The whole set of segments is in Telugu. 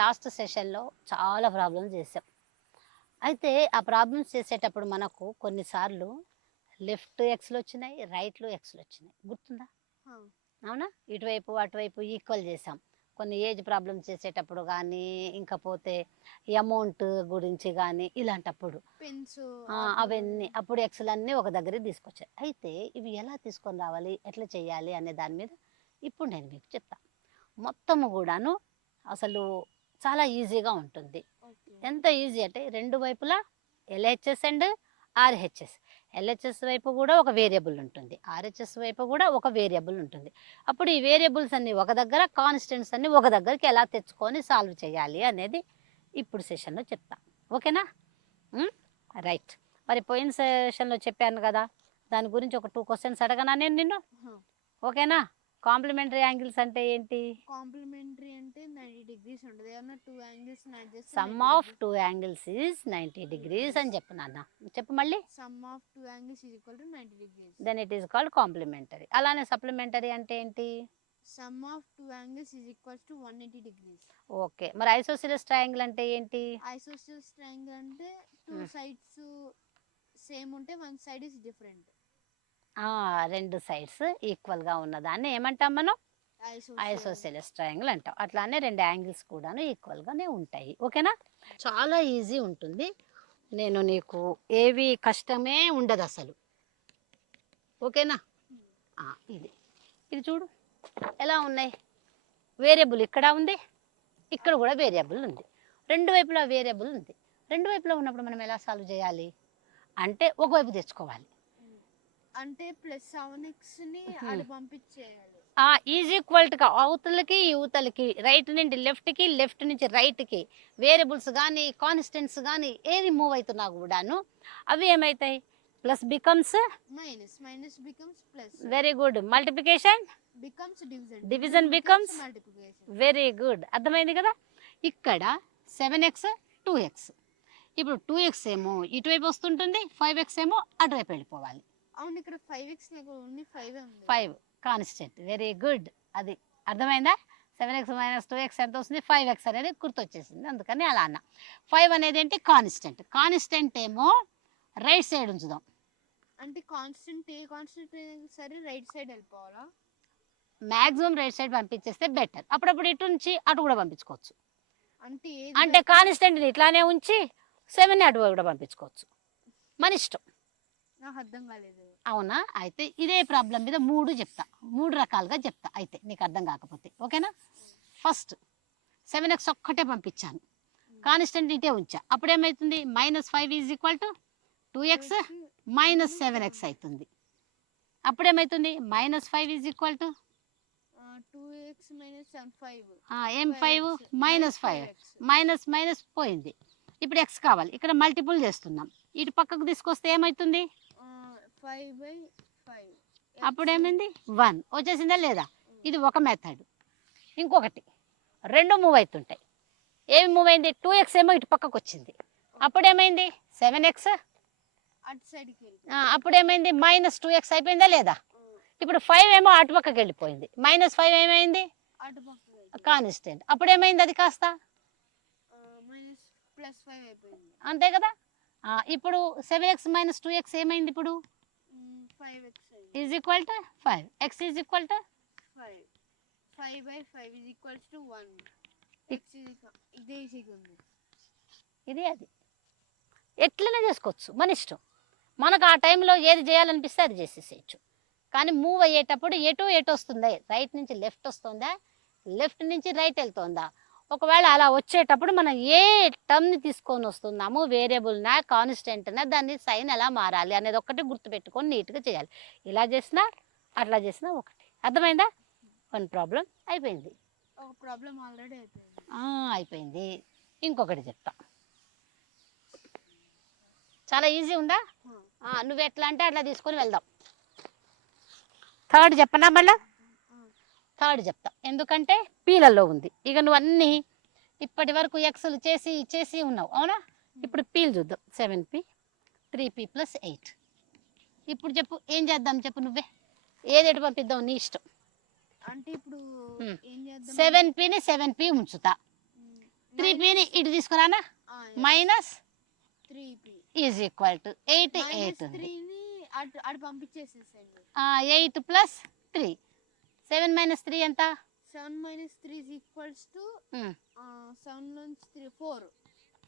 లాస్ట్ సెషన్లో చాలా ప్రాబ్లమ్స్ చేసాం. అయితే ఆ ప్రాబ్లమ్స్ చేసేటప్పుడు మనకు కొన్నిసార్లు లెఫ్ట్ ఎక్స్లు వచ్చినాయి, రైట్లు ఎక్స్లు వచ్చినాయి. గుర్తుందా? అవునా? ఇటువైపు అటువైపు ఈక్వల్ చేసాం. కొన్ని ఏజ్ ప్రాబ్లమ్స్ చేసేటప్పుడు కానీ, ఇంకపోతే అమౌంట్ గురించి కానీ ఇలాంటప్పుడు అవన్నీ అప్పుడు ఎక్స్లు అన్నీ ఒక దగ్గరికి తీసుకొచ్చాయి. అయితే ఇవి ఎలా తీసుకొని రావాలి, ఎట్లా చేయాలి అనే దాని మీద ఇప్పుడు నేను మీకు చెప్తాను. మొత్తము కూడాను అసలు చాలా ఈజీగా ఉంటుంది. ఎంత ఈజీ అంటే రెండు వైపులా ఎల్హెచ్ఎస్ అండ్ ఆర్హెచ్ఎస్. ఎల్హెచ్ఎస్ వైపు కూడా ఒక వేరియబుల్ ఉంటుంది, ఆర్హెచ్ఎస్ వైపు కూడా ఒక వేరియబుల్ ఉంటుంది. అప్పుడు ఈ వేరియబుల్స్ అన్ని ఒక దగ్గర, కాన్స్టెంట్స్ అన్ని ఒక దగ్గరికి ఎలా తెచ్చుకొని సాల్వ్ చేయాలి అనేది ఇప్పుడు సెషన్లో చెప్తా. ఓకేనా? రైట్. మరి పోయిన సెషన్లో చెప్పాను కదా, దాని గురించి ఒక 2 క్వశ్చన్స్ అడగనా నేను నిన్ను? ఓకేనా? కాంప్లిమెంటరీ యాంగిల్స్ అంటే ఏంటి? కాంప్లిమెంటరీ అంటే 90 డిగ్రీస్ ఉంటుంది. ఏమన్నా 2 యాంగిల్స్ యాడ్ చేస్తే sum of 2 angles is 90 degrees అని చెప్పు నాన్న. చెప్పు మళ్ళీ. Sum of 2 angles is equal to 90 degrees. Then it is called complementary. అలానే సప్లిమెంటరీ అంటే ఏంటి? Sum of 2 angles is equal to 180 degrees. Okay. మరి ఐసోసిలస్ ట్రయాంగిల్ అంటే ఏంటి? ఐసోసిలస్ ట్రయాంగిల్ అంటే 2 సైడ్స్ సేమ్ ఉంటే 1 సైడ్ ఇస్ డిఫరెంట్. రెండు సైడ్స్ ఈక్వల్గా ఉన్నదాన్ని ఏమంటాం మనం? ఐసోసిలస్ ట్రయాంగిల్ అంటాం. అట్లానే 2 యాంగిల్స్ కూడాను ఈక్వల్గానే ఉంటాయి. ఓకేనా? చాలా ఈజీ ఉంటుంది. నేను నీకు ఏవి కష్టమే ఉండదు అసలు. ఓకేనా? ఇది ఇది చూడు ఎలా ఉన్నాయి. వేరియబుల్ ఇక్కడ ఉంది, ఇక్కడ కూడా వేరియబుల్ ఉంది. రెండు వైపులా వేరియబుల్ ఉంది. రెండు వైపులా ఉన్నప్పుడు మనం ఎలా సాల్వ్ చేయాలి అంటే ఒకవైపు తెచ్చుకోవాలి. అంటే +7x ని అది పంపించేయాలి. ఈజ్ ఈక్వల్ టు అవతలకి యువతలకి, రైట్ నుండి లెఫ్ట్కి, లెఫ్ట్ నుంచి రైట్కి వేరియబుల్స్ కానీ కాన్స్టెంట్స్ కానీ ఏది మూవ్ అవుతున్నా కూడాను అవి ఏమవుతాయి? Plus becomes minus, minus becomes plus. Very good. Multiplication becomes division, division becomes multiplication. Very good. అర్థమైంది కదా? ఇక్కడ 7x 2x. ఇప్పుడు 2x ఏమో ఇటువైపు వస్తుంటుంది, 5x ఏమో అటువైపు వెళ్ళిపోవాలి. అవును, ఇక్కడ 5x ఓన్లీ 5 ఉంది. 5 కాన్స్టెంట్. Very good. అది అర్థమైందా? 7x - 2x ఎంత వస్తుంది? 5x అనేది గుర్తొచ్చేసింది, అందుకని అలా అన్న. 5 అనేది ఏంటి? కాన్స్టెంట్. కాన్స్టెంట్ ఏమో రైట్ సైడ్ ఉంచుదాం. అంటే కాన్స్టెంట్ ఏ కాన్స్టెంట్ సరే రైట్ సైడ్ వెళ్ళిపోవాలా? మ్యాక్సిమం రైట్ సైడ్ పంపించేస్తే బెటర్. అప్పుడప్పుడు ఇటు నుంచి అటు కూడా పంపించుకోవచ్చు. అంటే కాన్స్టెంట్ని ఇట్లానే ఉంచి 7ని అటు కూడా పంపించుకోవచ్చు, మన ఇష్టం. నాకు అర్థం కాలేదు. అవునా? అయితే ఇదే ప్రాబ్లం మీద 3 చెప్తా, 3 రకాలుగా చెప్తా అయితే నీకు అర్థం కాకపోతే. ఓకేనా? ఫస్ట్ 7x ఒక్కటే పంపించాను, కాన్స్టెంట్ ఇటే ఉంచా. అప్పుడేమవుతుంది? -5 is equal to 2x - 7x అవుతుంది. అప్పుడేమవుతుంది? -5 ఈజ్ ఈక్వల్ టు 2x - 5. ఏం 5? -5. మైనస్ మైనస్ పోయింది. ఇప్పుడు x కావాలి. ఇక్కడ మల్టిపుల్ చేస్తున్నాం. ఇటు పక్కకు తీసుకొస్తే ఏమవుతుంది? 5/5. అప్పుడేమైంది? 1 వచ్చేసిందా లేదా? ఇది ఒక మెథడ్. ఇంకొకటి 2 మూవ్ అవుతుంటాయి. ఏమి మూవ్ అయింది? 2x ఏమో ఇటు పక్కకు వచ్చింది. అప్పుడేమైంది? 7x. అప్పుడేమైంది? -2x అయిపోయిందా లేదా? ఇప్పుడు 5 ఏమో అటు పక్కకి వెళ్ళిపోయింది. -5 ఏమైంది? కాన్స్టెంట్. అప్పుడేమైంది? అది కాస్త +5 అయిపోయింది. అంతే కదా? ఇప్పుడు 7x - 2x ఏమైంది? ఇప్పుడు 5x is equal to 5. x is equal to 5. 5/5 is equal to 1. ఇదే ఈజీగా ఉంది. ఇది అది ఎట్లనే చేసుకోవచ్చు, మన ఇష్టం. మనకు ఆ టైంలో ఏది చేయాలనిపిస్తే అది చేసేసేయచ్చు. కానీ మూవ్ అయ్యేటప్పుడు ఎటు వస్తుందా? రైట్ నుంచి లెఫ్ట్ వస్తుందా, లెఫ్ట్ నుంచి రైట్ వెళ్తుందా? ఒకవేళ అలా వచ్చేటప్పుడు మనం ఏ టర్మ్ని తీసుకొని వస్తున్నాము, వేరియబుల్నా కాన్స్టెంట్నా, దాన్ని సైన్ ఎలా మారాలి అనేది ఒక్కటి గుర్తుపెట్టుకొని నీట్గా చేయాలి. ఇలా చేసినా అట్లా చేసినా ఒకటి. అర్థమైందా? 1 ప్రాబ్లం అయిపోయింది. ఒక ప్రాబ్లం ఆల్రెడీ అయిపోయింది. అయిపోయింది. ఇంకొకటి చెప్తా, చాలా ఈజీ ఉందా? నువ్వు ఎట్లా అంటే అట్లా తీసుకొని వెళ్దాం. థర్డ్ చెప్పనా? మళ్ళా థర్డ్ చెప్తా, ఎందుకంటే పీలలో ఉంది. ఇక నువ్వు అన్నీ ఇప్పటి వరకు ఎక్స్లు చేసి ఉన్నావు, అవునా? ఇప్పుడు పీలు చూద్దాం. 7p 3p + 8. ఇప్పుడు చెప్పు, ఏం చేద్దాం చెప్పు నువ్వే. ఏది ఎటు పంపిద్దాం నీ ఇష్టం. అంటే ఇప్పుడు ఏం చేద్దాం? 7pని 7p ఉంచుతా, 3pని ఇటు తీసుకురానా minus 3p is equal to 8 minus 8 ఉంది 3ని అటు పంపించేసేసేయండి. 8 ప్లస్ 3 7 మైనస్ 3 ఎంత 7 minus 3 is equals to 7 minus 3 4.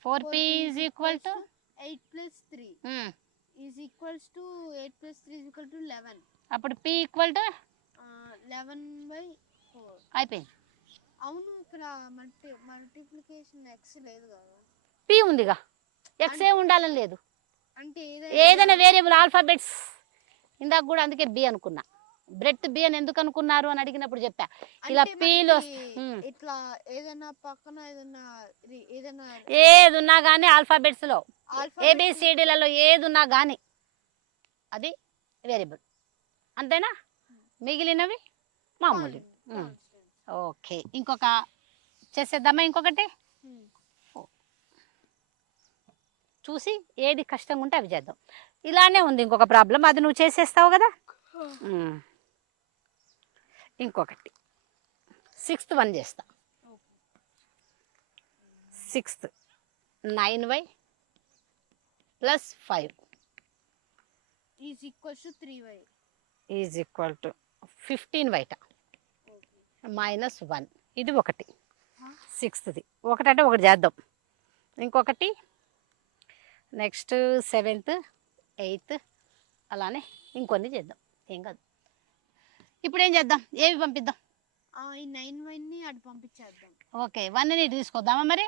4p is equal to 8 plus 3 is equals to 8 plus 3 is equal to 11. అప్పుడు p ఈక్వల్ టు 11/4. అయిపోయింది. అవును, ఇక్కడ మల్టిప్లికేషన్ x లేదు కదా, p ఉందిగా, x ఏ ఉండాలని లేదు. అంటే ఏదైనా వేరియబుల్ ఆల్ఫాబెట్స్ ఇందాక కూడా అందుకే b అనుకున్నా. బ్రెత్ b అని ఎందుకు అనుకున్నారు అని అడిగినప్పుడు చెప్పా. ఇలా పీలో ఇట్లా ఏదైనా పక్కన ఏదైనా ఏది ఉన్నా కానీ ఆల్ఫాబెట్స్ లో ఏబిసిడిలలో ఏది ఉన్నా కానీ అది వేరియబుల్, అంతేనా? మిగిలినవి మామూలు. ఓకే, ఇంకొక చేసేద్దామా? ఇంకొకటి చూసి ఏది కష్టంగా ఉంటే అవి చేద్దాం. ఇలానే ఉంది ఇంకొక ప్రాబ్లం, అది నువ్వు చేసేస్తావు కదా. ఇంకొకటి 6th వన్ చేస్తా. 6th 9y plus 5 is equals to 3y is equal to 15y minus 1. ఇది ఒకటి 6th ఒకటంటే ఒకటి చేద్దాం. ఇంకొకటి నెక్స్ట్ 7th 8th అలానే ఇంకొన్ని చేద్దాం, ఏం కాదు. ఇప్పుడు ఏం చేద్దాం, ఏవి పంపిద్దాం? ఈ 9y అటు పంపించేద్దాం. ఓకే, 1ని తీసుకొద్దామా? మరి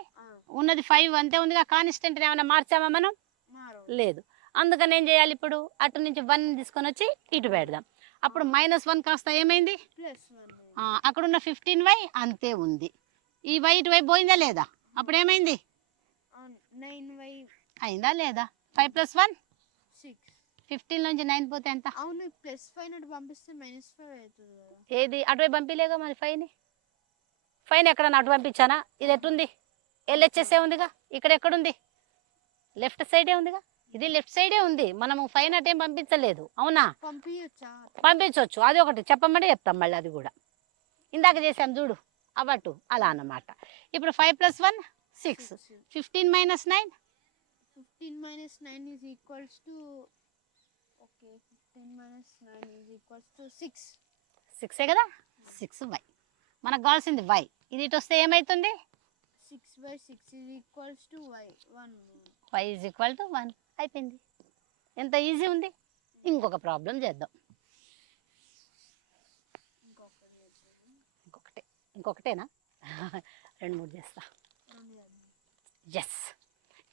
ఉన్నది 5 అంతే ఉందిగా, కాన్స్టెంట్ ఏమైనా మార్చామా మనం? లేదు. అందుకని ఏం చేయాలి, ఇప్పుడు అటు నుంచి 1 తీసుకొని వచ్చి ఇటు పెడదాం. అప్పుడు -1 కాస్త ఏమైంది, అక్కడ ఉన్న 15y అంతే ఉంది. ఈ y ఇటు వైపు పోయిందా లేదా? అప్పుడు ఏమైంది, 9y అయిందా లేదా? 5 + 1 6. 15 నుంచి 9 పోతే ఎంత? అవును, +5 అటు పంపిస్తే -5 అవుతుంది కదా. ఏది అటువైపు పంపిలేగా మరి 5ని ఎక్కడ అటు పంపించానా? ఇది ఎట్టుంది, LHS ఉందిగా, ఇక్కడ ఎక్కడుంది, లెఫ్ట్ సైడే ఉందిగా, ఇది లెఫ్ట్ సైడే ఉంది. మనము 5 అటేం పంపించలేదు, అవునా? పంపించవచ్చు, అది ఒకటి చెప్పమంటే చెప్తాం మళ్ళీ. అది కూడా ఇందాక చేసాం చూడు, అవటు అలా అన్నమాట. ఇప్పుడు 5 + 1 6. 15 - 9 15 - 9 is equals to 15 - 9 is equals to 6. 6 కదా, 6y. మనకు కావాల్సింది y. ఇది ఇటు వస్తే ఏమవుతుంది, 6/6 is equals to y 1. y is equal to 1. అయిపోయింది. ఎంత ఈజీ ఉంది. ఇంకొక ప్రాబ్లం చేద్దాం. ఇంకొకటేనా? 2 3 చేస్తా. ఎస్,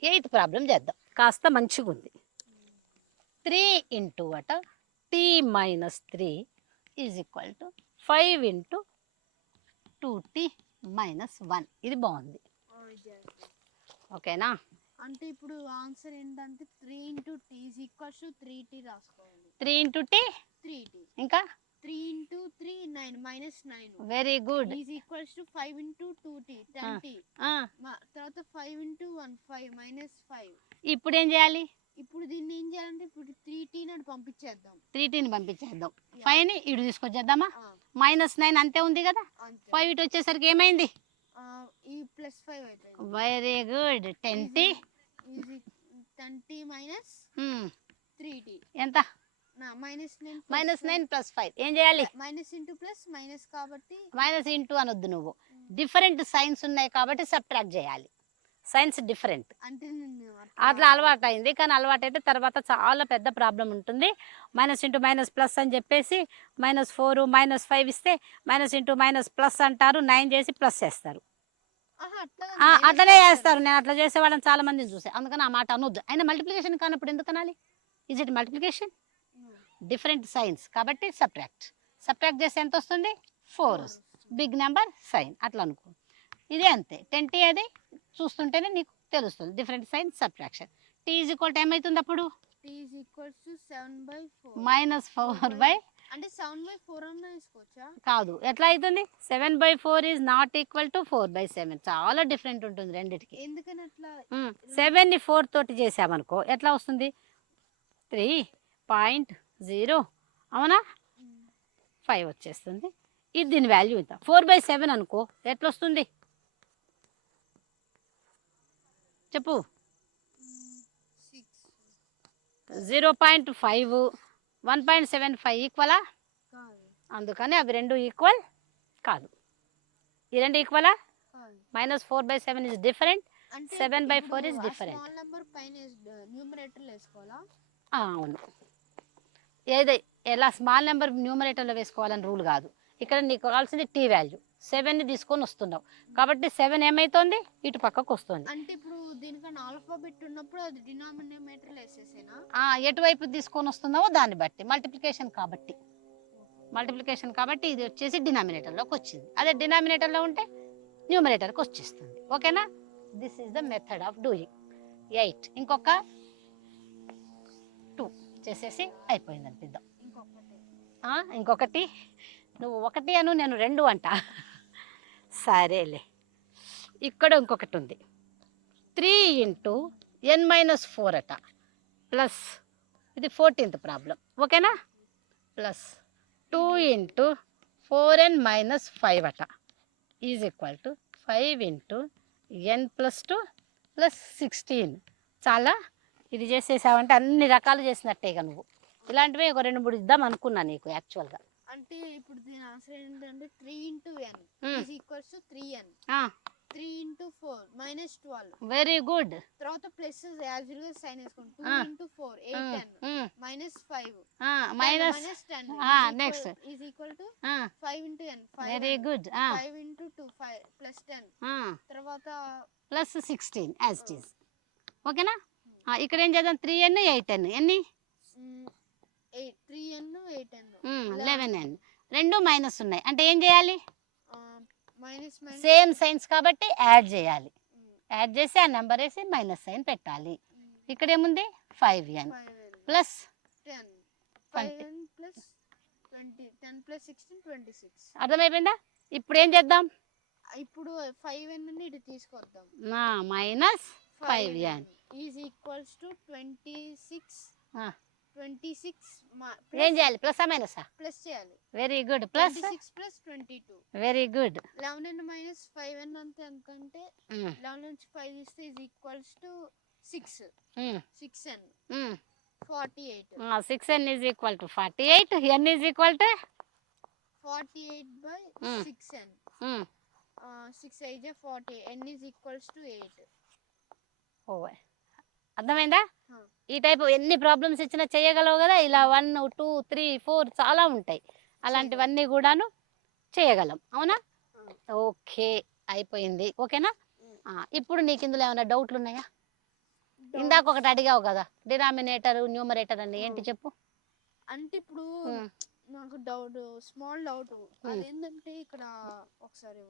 8th ప్రాబ్లం చేద్దాం, కాస్త మంచిగా ఉంది. 3 × అట t - 3 is equal to 5 × 2t - 1. ఇది బాగుంది, ఓకేనా? అంటే ఇప్పుడు ఆన్సర్ ఏంటంటే 3 × t is equals to 3t రాసుకోవాలి. 3 × t 3t, ఇంకా 3 × 3 9 -9. Very good. is equals to 5 × 2t 10t. తర్వాత 5 × 1 5 -5. ఇప్పుడు ఏం చేయాలి, ఇప్పుడు దీన్ని ఏం చేయాలంటే ఇప్పుడు 3t ని పంపించేద్దాం. 3tని పంపించేద్దాం. 5ని ఇటు తీసుకొచ్చేద్దామా? -9 అంతే ఉంది కదా. 5 ఇటు వచ్చేసరికి ఏమైంది, ఈ +5 అవుతుంది. Very good. 10t 10t minus 3t ఎంత? -9 + 5. ఏం చేయాలి, మైనస్ ఇంటూ ప్లస్ మైనస్ కాబట్టి మైనస్ ఇంటూ అనొద్దు, నువ్వు డిఫరెంట్ సైన్స్ ఉన్నాయి కాబట్టి సబ్ట్రాక్ట్ చేయాలి. సైన్స్ డిఫరెంట్, అంటే అట్లా అలవాటు అయింది. కానీ అలవాటు అయితే తర్వాత చాలా పెద్ద ప్రాబ్లం ఉంటుంది. -(-) అని చెప్పేసి -4 -5 ఇస్తే -(-) అంటారు, 9 చేసి ప్లస్ చేస్తారు. అట్లనే చేస్తారు, నేను అట్లా చేసే వాళ్ళని చాలా మందిని చూసే. అందుకని ఆ మాట అనొద్దు. అయినా మల్టిప్లికేషన్ కానప్పుడు ఎందుకు అనాలి? Is it multiplication? Different science కాబట్టి సబ్ట్రాక్ట్ చేస్తే ఎంత వస్తుంది, 4. బిగ్ నెంబర్ సైన్ అట్లా అనుకో. ఇదే అంతే. 10t అది చూస్తుంటేనే నీకు తెలుస్తుంది, డిఫరెంట్ సైన్స్ సబ్ట్రాక్షన్. t = ఏమవుతుంది అప్పుడు, t = 7/4 -4/, అంటే 7/4 అన్నా తీసుకోవచ్చా? కాదు, ఎట్లా అవుతుంది, 7/4 ఈజ్ నాట్ ఈక్వల్ టు 4/7. చాలా డిఫరెంట్ ఉంటుంది రెండిటికి. ఎందుకని అట్లా? 7ని 4 తోటి చేసామనుకో ఎట్లా వస్తుంది, 3.0, అవునా? 5 వచ్చేస్తుంది. ఇది దీని వాల్యూ ఇంత. 4/7 అనుకో ఎట్లా వస్తుంది, చెప్పు. 6 0.5 1.75 ఈక్వలా? కాదు అందుకని అవి రెండు ఈక్వల్ కాదు. ఈ రెండు ఈక్వలా? కాదు. -4/7 ఇస్ డిఫరెంట్, అంటే 7/4 ఇస్ ఇప్పుడు ఆ డిఫరెంట్. స్మాల్ నెంబర్ పైన న్యూమరేటర్లో వేసుకోవాలా? అవును. ఎలా స్మాల్ నెంబర్ న్యూమరేటర్లో వేసుకోవాలని రూల్ కాదు. ఇక్కడ నీకు కావాల్సింది టీ వాల్యూ 7ని తీసుకొని వస్తున్నావు కాబట్టి 7 ఏమవుతుంది, ఇటు పక్కకు వస్తుంది. అంటే ఇప్పుడు దీనికన్నా ఆల్ఫాబెట్ ఉన్నప్పుడు అది డినామినేటర్లో వేసేసేనా? ఎటువైపు తీసుకొని వస్తున్నావో దాన్ని బట్టి మల్టిప్లికేషన్ కాబట్టి ఇది వచ్చేసి డినామినేటర్లోకి వచ్చింది. అదే డినామినేటర్లో ఉంటే న్యూమరేటర్కి వచ్చేస్తుంది. ఓకేనా? This is the method of doing. 8 ఇంకొక 2 చేసేసి అయిపోయింది అనిపిద్దాం. ఇంకొకటి నువ్వు 1 అను, నేను 2 అంట. సరేలే. ఇక్కడ ఇంకొకటి ఉంది. 3 × n-4 అట ప్లస్, ఇది 14th ప్రాబ్లం. ఓకేనా? ప్లస్ 2 × 4n-5 అట is equal to 5 × n+2 plus 16. చాలా ఇది చేసేసావంటే అన్ని రకాలు చేసినట్టేగా నువ్వు. ఇలాంటివి ఒక 2-3 ఇద్దాం అనుకున్నా నీకు యాక్చువల్గా. అంటే ఇప్పుడు దీని ఆన్సర్ ఏంటంటే 3 × n is equals to 3n. 3 × 4 -12. Very good. తర్వాత ప్లస్ యాజ్ యూజువల్ సైన్ వేసుకోండి. 2 × 4 8n -5 -10 next is equal to 5 × n. Very good. 5 × 2 5 plus 10 తర్వాత ప్లస్ 16 యాజ్ ఇట్ ఈస్. ఓకేనా? ఇక్కడ ఏం చేద్దాం, 3n 8n ఎన్ని? 3n 8n 11n. రెండు మైనస్ ఉన్నాయి అంటే ఏం చేయాలి, మైనస్ సేమ్ సైన్స్ కాబట్టి యాడ్ చేయాలి. యాడ్ చేసి ఆ నెంబర్ వేసి మైనస్ సైన్ పెట్టాలి. ఇక్కడ ఏముంది 5n plus 10 5n plus 20 10 plus 16 26. అర్థమైపోయిందా? ఇప్పుడు ఏం చేద్దాం, ఇప్పుడు 5n ని ఇటు తీసుకొద్దాం. -5n is equals to 26. ఏం చేయాలి, ప్లస్ మైనసా? ప్లస్ చేయాలి. Very good. Plus 26 plus 22. Very good. 11n minus 5n అంటే ఎంతంటే 11 నుంచి 5 తీస్తే is equals to 6. 6n 48. 6n is equal to 48. n is equal to 48/6n. 6 8 40. n is equals to 8. అర్థమైందా? ఈ టైప్ ఎన్ని ప్రాబ్లమ్స్ ఇచ్చినా చేయగలవు కదా. ఇలా 1 2 3 4 చాలా ఉంటాయి. అలాంటివన్నీ కూడాను చేయగలం. అవునా? ఓకే, అయిపోయింది. ఓకేనా? ఇప్పుడు నీకు ఇందులో ఏమైనా డౌట్లు ఉన్నాయా? ఇందాక ఒకటి అడిగావు కదా, డినామినేటర్ న్యూమరేటర్ అని ఏంటి చెప్పు. అంటే ఇప్పుడు నాకు డౌట్, స్మాల్ డౌట్. అదేంటంటే ఇక్కడ ఒకసారి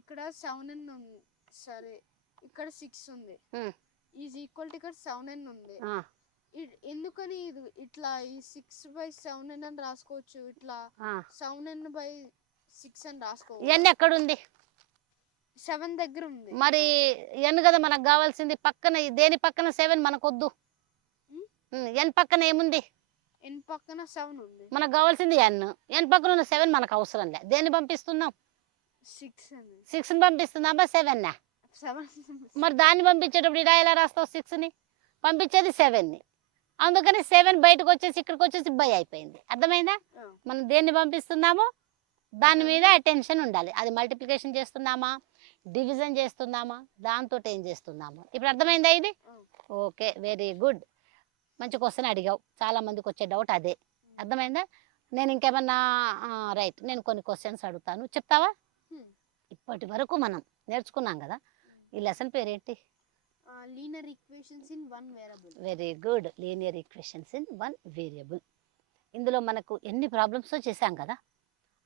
ఇక్కడ 7n ఉంది, సరే ఇక్కడ 6 ఉంది, ఈజ్ ఈక్వల్ టు ఇక్కడ 7n ఉంది. ఎందుకని ఇట్లా ఈ 6/7n అని రాసుకోవచ్చు, ఇట్లా 7n/6 అని రాసుకోవచ్చు. n ఎక్కడ ఉంది? 7 దగ్గర ఉంది. మరి n కదా మనకు కావాల్సింది. పక్కన దేని పక్కన 7 మనకొద్దు. n పక్కన ఏముంది? n పక్కన 7 ఉంది. మనకు కావాల్సింది n పక్కన ఉన్న 7 మనకు అవసరం లే. దేన్ని పంపిస్తున్నాం? 6ని పంపిస్తున్నామా 7నా? మరి దాన్ని పంపించేటప్పుడు ఇలా ఎలా రాస్తావు? 6ని పంపించేది 7ని. అందుకని 7 బయటకు వచ్చేసి ఇక్కడికి వచ్చేసి బై అయిపోయింది. అర్థమైందా? మనం దేన్ని పంపిస్తున్నామో దాని మీద అటెన్షన్ ఉండాలి. అది మల్టిప్లికేషన్ చేస్తున్నామా, డివిజన్ చేస్తున్నామా, దాంతో ఏం చేస్తున్నామా. ఇప్పుడు అర్థమైందా ఇది? Okay, very good. మంచి క్వశ్చన్ అడిగావు. చాలా మందికి వచ్చే డౌట్ అదే. అర్థమైందా? నేను ఇంకేమన్నా రైట్, నేను కొన్ని క్వశ్చన్స్ అడుగుతాను, చెప్తావా? ఇప్పటి వరకు మనం నేర్చుకున్నాం కదా, ఈ లెసన్ పేరేంటి? Linear equations in one variable. Very good. Linear equations in one variable. ఇందులో మనకు ఎన్ని ప్రాబ్లమ్స్ చేసాం కదా,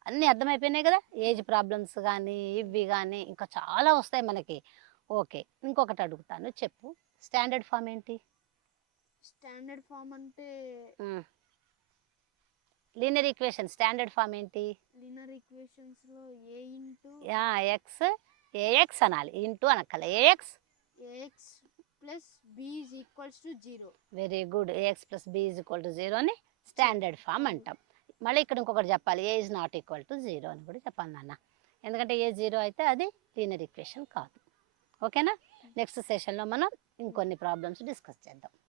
అన్నీ అర్థమైపోయినాయి కదా. ఏజ్ ప్రాబ్లమ్స్ కానీ ఇవి కానీ ఇంకా చాలా వస్తాయి మనకి. ఓకే, ఇంకొకటి అడుగుతాను, చెప్పు. స్టాండర్డ్ ఫామ్ ఏంటి? స్టాండర్డ్ ఫామ్ అంటే లీనియర్ ఈక్వేషన్ స్టాండర్డ్ ఫామ్ ఏంటి? లీనియర్ ఈక్వేషన్స్ లో a ఇంటూ ఎక్స్ ఏఎక్స్ అనాలి, ఇంటూ అనక్కల. Ax plus b is equals to 0. Very good. Ax plus b is equal to 0 అని స్టాండర్డ్ ఫామ్ అంటాం. మళ్ళీ ఇక్కడ ఇంకొకటి చెప్పాలి, a is not equal to 0 అని కూడా చెప్పాలి నాన్న. ఎందుకంటే ఏ 0 అయితే అది లీనియర్ ఈక్వేషన్ కాదు. ఓకేనా? నెక్స్ట్ సెషన్లో మనం ఇంకొన్ని ప్రాబ్లమ్స్ డిస్కస్ చేద్దాం.